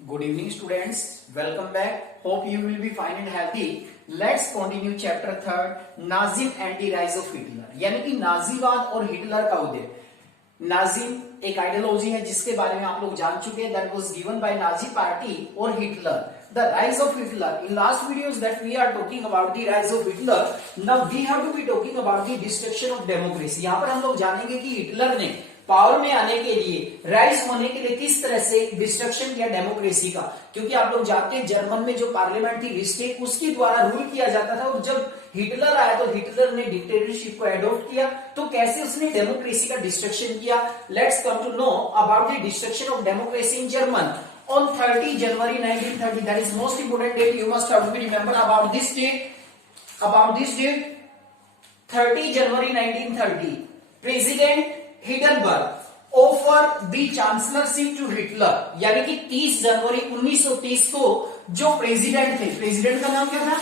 Good evening, students. Welcome back. Hope you will be fine and healthy. Let's continue chapter third, Nazim anti rise of Hitler, यानी कि नाजीवाद और Hitler का उदय। नाजिम एक ideology है जिसके बारे में आप लोग जान चुके हैं, that was given by Nazi party और Hitler, the rise of Hitler. In last videos that we are talking about the rise of Hitler, now we have to be talking about the destruction of democracy. यहाँ पर हम लोग जानेंगे कि Hitler ने power में आने के लिए, राइज होने के लिए किस तरह से डिस्ट्रक्शन किया डेमोक्रेसी का। क्योंकि आप लोग जानते हैं जर्मन में जो पार्लियामेंट थी रिस्टेक, उसके द्वारा रूल किया जाता था, और जब हिटलर आया तो हिटलर ने डिक्टेटरशिप को एडॉप्ट किया। तो कैसे उसने डेमोक्रेसी का डिस्ट्रक्शन किया, let's come to know about the destruction of democracy in German on 30 January 1930. That is most important date. You must have to remember about this date. About this date, 30 January 1930, President Hindenburg offer the chancellorship to Hitler. यानी कि 30 जनवरी 1930 को जो president थे, president का नाम क्या था?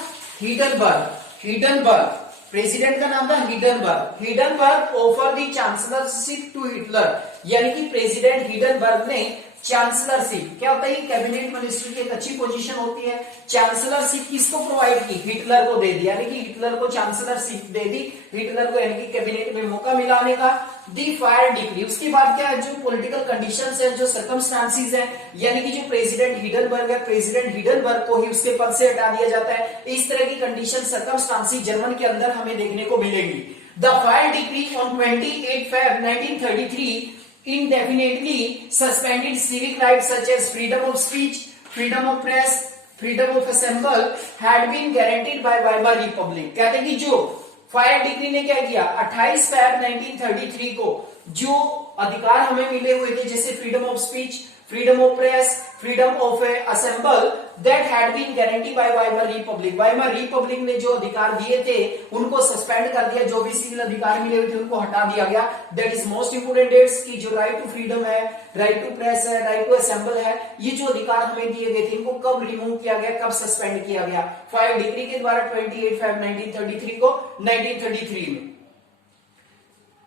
Hindenburg. President का नाम था Hindenburg offer the chancellorship to Hitler, यानी कि प्रेसिडेंट हिडनबर्ग ने चांसलरशिप, क्या होता है, कैबिनेट मिनिस्टर की एक अच्छी पोजीशन होती है। चांसलरशिप किसको प्रोवाइड की? हिटलर को दे दी, यानी कि हिटलर को चांसलरशिप दे दी, हिटलर को यानी कि कैबिनेट में मौका मिलाने का। दी फायर डिक्री, उसके बाद क्या है, जो पॉलिटिकल कंडीशंस है, जो सर्कमस्टांसिस है, यानी कि जो प्रेसिडेंट हिडनबर्ग है, प्रेसिडेंट हिडनबर्ग को ही उसके पद से हटा दिया जाता है। इस तरह की कंडीशन सर्कमस्टांसिस जर्मन के अंदर हमें देखने को मिलेगी। The fire decree on 28 Feb 1933 indefinitely suspended civic rights such as freedom of speech, freedom of press, freedom of assemble had been guaranteed by Weimar Republic। कहते हैं कि जो फायर डिक्री ने क्या किया, 28 Feb 1933 को जो अधिकार हमें मिले हुए थे, जैसे freedom of speech, freedom of press, freedom of assemble, that had been guarantee by Weimar Republic. Weimar Republic ने जो अधिकार दिए थे उनको सस्पेंड कर दिया, जो भी सिविल अधिकार मिले हुए थे उनको हटा दिया गया। That is most important dates की जो राइट टू फ्रीडम है, राइट टू प्रेस है, राइट टू असेंबल है, ये जो अधिकार हमें दिए गए थे इनको कब रिमूव किया गया, कब सस्पेंड किया गया? फायर डिक्री के द्वारा 28 Feb 1933 को, 1933 में।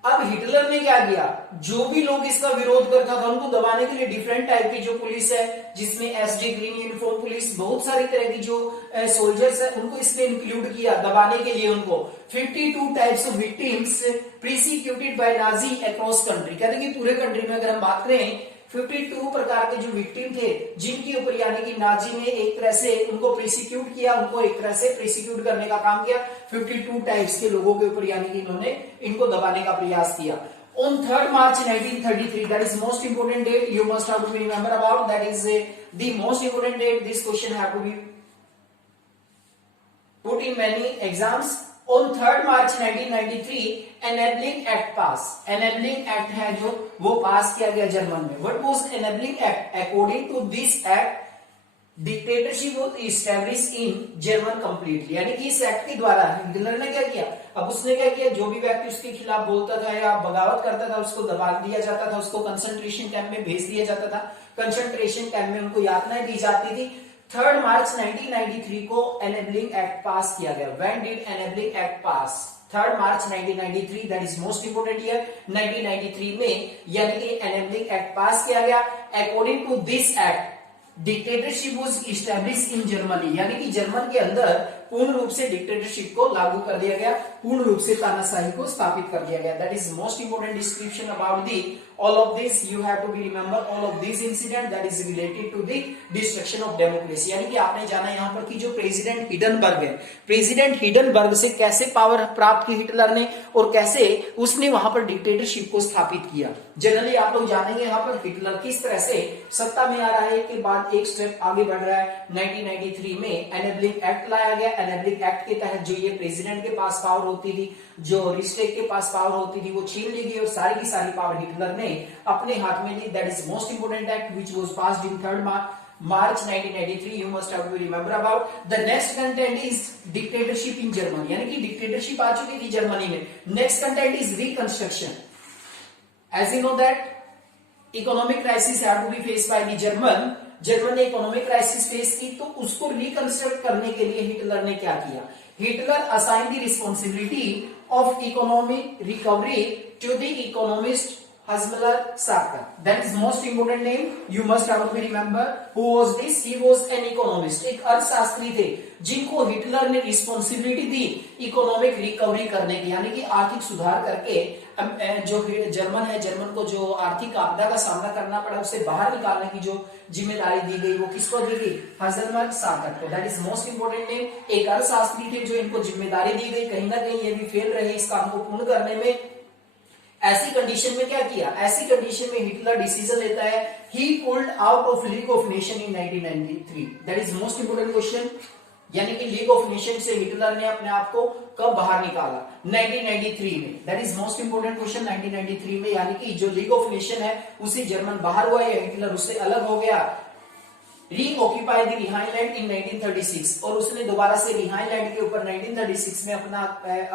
अब हिटलर ने क्या किया, जो भी लोग इसका विरोध करता था उनको दबाने के लिए डिफरेंट टाइप की जो पुलिस है, जिसमें एसडी ग्रीन यूनिफॉर्म पुलिस, बहुत सारी तरह की जो सोल्जर्स है उनको इसमें इंक्लूड किया दबाने के लिए उनको। 52 types of victims prosecuted by Nazi across country. कहते हैं कि पूरे कंट्री में अगर हम बात करें 52 प्रकार के जो विक्टिम थे जिनके ऊपर यानी कि नाजी ने एक तरह से उनको प्रोसिक्यूट किया, उनको एक तरह से प्रोसिक्यूट करने का काम किया 52 टाइप्स के लोगों के ऊपर, यानी कि इन्होंने इनको दबाने का प्रयास किया। On 3rd March 1933, that is most important date, you must have to remember about, that is the most important date. This question have to be put in many exams. On 3rd March 1993, Enabling Act pass. Enabling Act है जो वो पास किया गया German में। What was Enabling Act? According to this Act, dictatorship was established in German completely। यानी कि इस act के द्वारा हिटलर ने क्या किया, अब उसने क्या किया, जो भी व्यक्ति उसके खिलाफ बोलता था या बगावत करता था उसको दबा दिया जाता था, उसको कंसंट्रेशन कैंप में भेज दिया जाता था, कंसंट्रेशन कैंप में उनको यातनाएं दी जाती थी। 3rd March 1993 को एनेबलिंग एक्ट पास किया गया। When did enabling act pass? 3rd March 1993, that is most important year, 1993 में, यानी कि एनेबलिंग एक्ट पास किया गया। According to this act, dictatorship was established in Germany, यानी कि जर्मन के अंदर पूर्ण रूप से डिक्टेटरशिप को लागू कर दिया गया, पूर्ण रूप से तानाशाही को स्थापित कर दिया गया। That is most important description about the all of this, you have to be remember all of these incident that is related to the destruction of democracy। यानी कि आपने जाना यहाँ पर कि जो प्रेसिडेंट हिडनबर्ग है, प्रेसिडेंट हिडनबर्ग से कैसे पावर प्राप्त की हिटलर ने और कैसे उसने वहां पर डिक्टेटरशिप को स्थापित किया। जनरली आप लोग जानेंगे यहाँ पर हिटलर किस तरह से सत्ता में आ रहा है, के बाद एक स्टेप आगे बढ़ रहा है। 1993 में एनेबलिंग एक्ट लाया गया। एनेबलिंग एक्ट के तहत जो ये प्रेसिडेंट के पास पावर होती थी, जो रिस्टेक के पास पावर होती थी, वो छीन ली गई और सारी की सारी पावर हिटलर ने अपने हाथ में ली। That is most important act which was passed in 3rd March 1993। You must have to remember about. The next content is dictatorship in Germany, यानी कि डिक्टेटरशिप आ चुकी थी जर्मनी में। Next content is reconstruction. As you know that economic crisis had to be faced by the German ने economic crisis face की, तो उसको reconstruct करने के लिए हिटलर ने क्या किया, Hitler assign the responsibility of economic recovery to the economist Husmler Sarkar. That is most important name. You must have to remember. Who was this? He was an economist. एक अर्थशास्त्री थे जिनको हिटलर ने responsibility the economic recovery करने की, यानी कि आर्थिक सुधार करके जो जर्मन है, जर्मन को जो आर्थिक आपदा का सामना करना पड़ा उसे बाहर निकालने की जो जिम्मेदारी दी गई वो किसको दी गई? हजलमर साकर को. That is most important name. एक अर्थशास्त्री थे जो इनको जिम्मेदारी दी गई, कहीं ना कहीं ये भी फेल रहे इस काम को पूर्ण करने में. ऐसी कंडीशन में क्या किया? ऐसी कंडीशन में हिटलर डिसीजन लेता है, ही pulled out of league of nation in 1993. That is most important question. यानी कि लीग ऑफ नेशन से हिटलर ने अपने आप को कब बाहर निकाला? 1993 में. That is most important question. 1993 में, यानी कि जो लीग ऑफ नेशन है उसे जर्मन बाहर हुआ या हिटलर उससे अलग हो गया. रीऑक्यूपाई द रिहाइनलैंड इन 1936, और उसने दोबारा से रिहाइनलैंड के ऊपर 1936 में अपना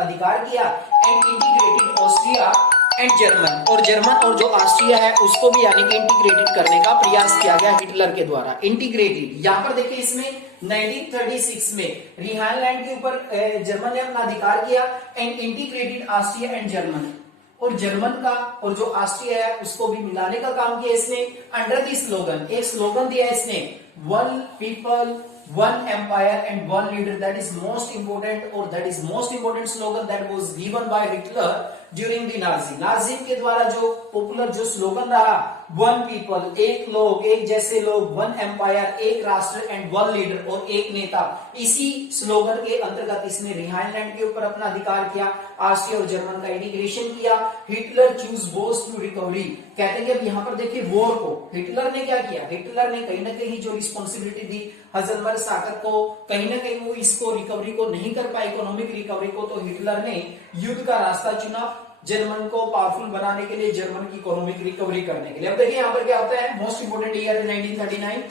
अधिकार किया. And integrated Austria and German, और जर्मन और जो ऑस्ट्रिया है उसको भी यानी कि इंटीग्रेटेड करने का प्रयास किया गया हिटलर के द्वारा. इंटीग्रेटेड, यहां पर देखिए इसमें 1936 में रिहाइनलैंड के ऊपर जर्मन ने अपना अधिकार किया. And integrated Austria and German, और जर्मन का और जो ऑस्ट्रिया है उसको भी मिलाने का काम किया इसने. अंडर दी स्लोगन, एक स्लोगन दिया इसने, one people one empire and one leader. That is most important, और that is most important slogan that was given by Hitler during the Nazi. Nazi के द्वारा जो पॉपुलर जो स्लोगन रहा, one people, एक लोग, एक जैसे लोग, वन एम्पायर, एक राष्ट्र, एंड वन लीडर, और एक नेता. इसी स्लोगन के अंतर्गत इसने रिहाइनलैंड के ऊपर अपना अधिकार किया, ऑस्ट्रिया और जर्मन का इंटीग्रेशन किया. Hitler choose wars to recovery. कहते हैं कि अब यहां पर देखिए वॉर को हिटलर ने क्या किया? हिटलर ने कहीं ना कहीं जो रिस्पॉन्सिबिलिटी दी हजलमर साकर को, कहीं ना कहीं वो इसको रिकवरी को नहीं कर पाए, इकोनॉमिक रिकवरी को, तो हिटलर ने युद्ध का रास्ता चुना जर्मन को पावरफुल बनाने के लिए, जर्मन की इकोनॉमिक रिकवरी करने के लिए. अब देखिए यहां पर क्या होता है, मोस्ट इंपोर्टेंट ईयर 1939.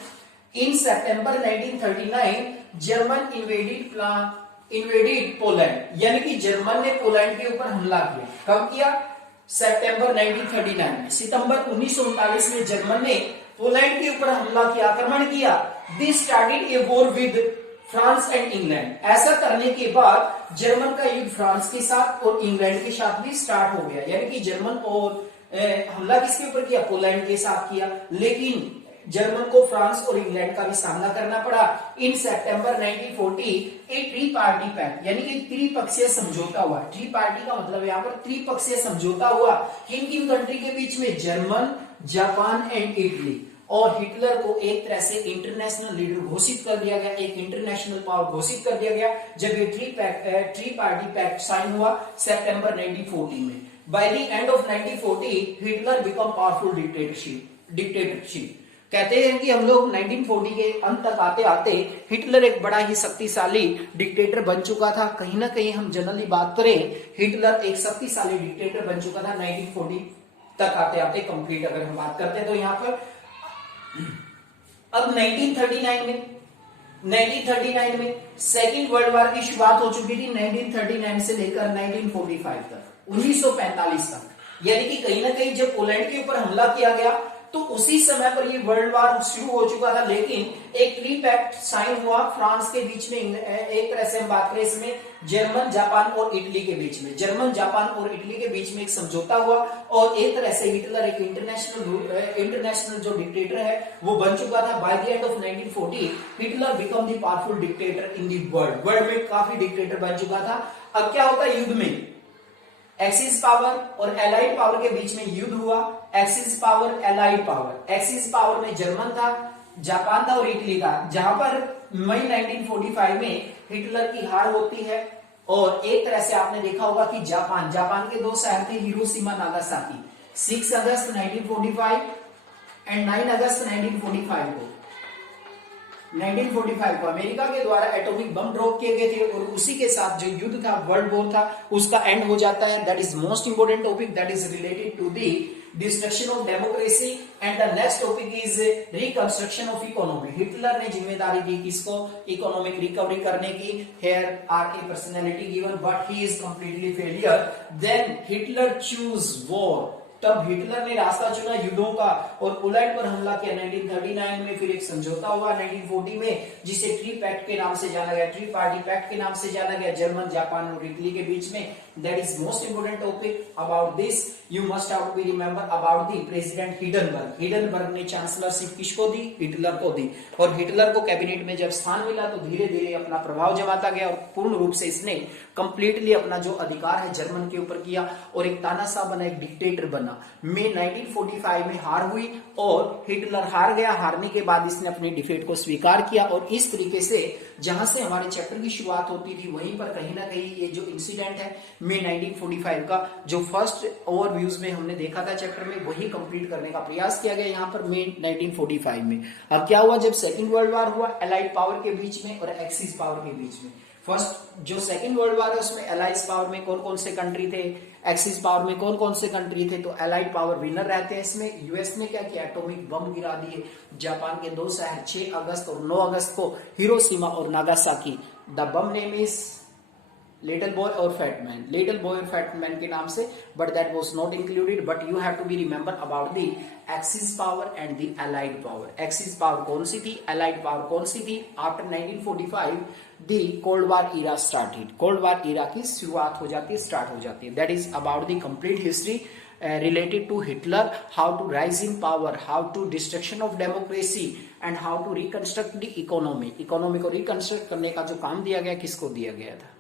इन सितंबर 1939 जर्मन इन्वेडेड पोलैंड, यानी कि जर्मन ने पोलैंड के ऊपर हमला किया. कब किया? सितंबर 1939 में. सितंबर 1939 में जर्मन ने पोलैंड के ऊपर हमला किया, आक्रमण किया. This started a war with France and England. ऐसा करने के बाद जर्मन का युद्ध फ्रांस के साथ और इंग्लैंड के साथ भी स्टार्ट हो गया. यानी कि जर्मन और हमला किसके ऊपर किया? पोलैंड के साथ किया. लेकिन जर्मन को फ्रांस और इंग्लैंड का भी सामना करना पड़ा. इन सितंबर 1940 एक ट्री पार्टी पैक्ट, यानी कि त्रिपक्षीय समझौता हुआ. ट्री पार्टी का मतलब यहाँ पर त्रिपक्षीय समझौता हुआ. किन किन कंट्री के बीच में? German, Japan and Italy. और हिटलर को एक तरह से इंटरनेशनल लीडर घोषित कर दिया गया, एक इंटरनेशनल पावर घोषित कर दिया गया जब ये ट्री पार्टी पैक्ट साइन हुआ सितंबर 1940 में. By the end of 1940 Hitler become powerful dictatorship. कहते हैं कि हम लोग 1940 के अंत तक आते आते हिटलर एक बड़ा ही शक्तिशाली डिक्टेटर बन चुका था. कहीं ना कहीं हम जनरली बात करें, हिटलर एक शक्तिशाली डिक्टेटर बन चुका था 1940 तक आते आते कंप्लीट अगर हम बात करते हैं. तो यहाँ पर अब 1939 में सेकेंड वर्ल्ड वॉर की शुरुआत हो चुकी थी. 1939 से लेकर 1945 तक, 1945 तक. यानी कि कहीं ना कहीं जब पोलैंड के ऊपर हमला किया गया तो उसी समय पर ये वर्ल्ड वॉर शुरू हो चुका था. लेकिन एक ट्री पैक्ट साइन हुआ फ्रांस के बीच में. एक तरह से हम बात करें इसमें जर्मन, जापान और इटली के बीच में, जर्मन, जापान और इटली के बीच में एक समझौता हुआ. और एक तरह से हिटलर एक इंटरनेशनल जो डिक्टेटर है वो बन चुका था. By the end of 1940 Hitler become the powerful dictator in the world में काफी डिक्टेटर बन चुका था. अब क्या होता है युद्ध में? एक्सिस पावर और एलाइड पावर के बीच में युद्ध हुआ. Axis power, allied power. Axis power में जर्मन था, जापान था और इटली था. जहां पर मई 1945 में हिटलर की हार होती है. और एक तरह से आपने देखा होगा कि जापान के दो शहर थे, हिरोशिमा, नागासाकी. 6 अगस्त 1945 एंड 9 अगस्त 1945 को अमेरिका के द्वारा एटॉमिक बम ड्रॉप किए गए थे. और उसी के साथ जो युद्ध था, वर्ल्ड वॉर था, उसका एंड हो जाता है. That is most important topic that is related to the destruction of democracy. And the next topic is reconstruction of economy. Hitler ने जिम्मेदारी दी किसको? इकोनॉमिक रिकवरी करने की. Here are a personality given but he is completely failure. Then Hitler choose war. तब Hitler ने रास्ता चुना युद्धों का और पोलैंड पर हमला किया 1939 में. फिर एक समझौता हुआ 1940 में जिसे ट्री पैक्ट के नाम से जाना गया, ट्री पार्टी पैक्ट के नाम से जाना गया. जर्मन, जापान और इटली के बीच में that is most important topic. About this you must have to be remember about the president Hindenburg. Hindenburg ने चांसलरशिप किसको दी? हिटलर को दी। और हिटलर को कैबिनेट में जब स्थान मिला तो धीरे धीरे अपना प्रभाव जमाता गया और पूर्ण रूप से इसने कंप्लीटली अपना जो अधिकार है जर्मन के ऊपर किया और एक तानाशाह बना, एक डिक्टेटर बना। मई 1945 में हार हुई और हिटलर हार गया। हारने के बाद इसने अपनी डिफीट को स्वीकार किया और इस तरीके से जहां से हमारे चैप्टर की शुरुआत होती थी वहीं पर कहीं ना कहीं ये जो इंसिडेंट है मई 1945 का जो फर्स्ट ओवरव्यूज में हमने देखा था चैप्टर में, वही कंप्लीट करने का प्रयास किया गया यहाँ पर मई 1945 में। अब क्या हुआ, जब सेकेंड वर्ल्ड वॉर हुआ एलाइड पावर के बीच में और एक्सिस पावर के बीच में। फर्स्ट जो सेकेंड वर्ल्ड वॉर है उसमें एलाइड पावर में कौन कौन से कंट्री थे, एक्सिस पावर में कौन कौन से कंट्री थे, तो एलाइड पावर विनर रहते हैं इसमें। यूएस ने क्या किया, एटॉमिक बम गिरा दिए जापान के 2 शहर 6 अगस्त और 9 अगस्त को, हिरोशिमा और Nagasaki. The bomb name is Little Boy और फैट मैन, लिटिल बॉय और फैट मैन के नाम से, but that was not included. But you have to be remember about the axis power and the allied power. Axis power कौन सी थी, allied power कौन सी थी? After 1945 the cold war era started. Cold war era की शुरुआत हो जाती है, स्टार्ट हो जाती है। That is about the complete history related to Hitler, how to rise in power, how to destruction of democracy and how to reconstruct the economy। Economy को reconstruct करने का जो काम दिया गया किसको दिया गया था?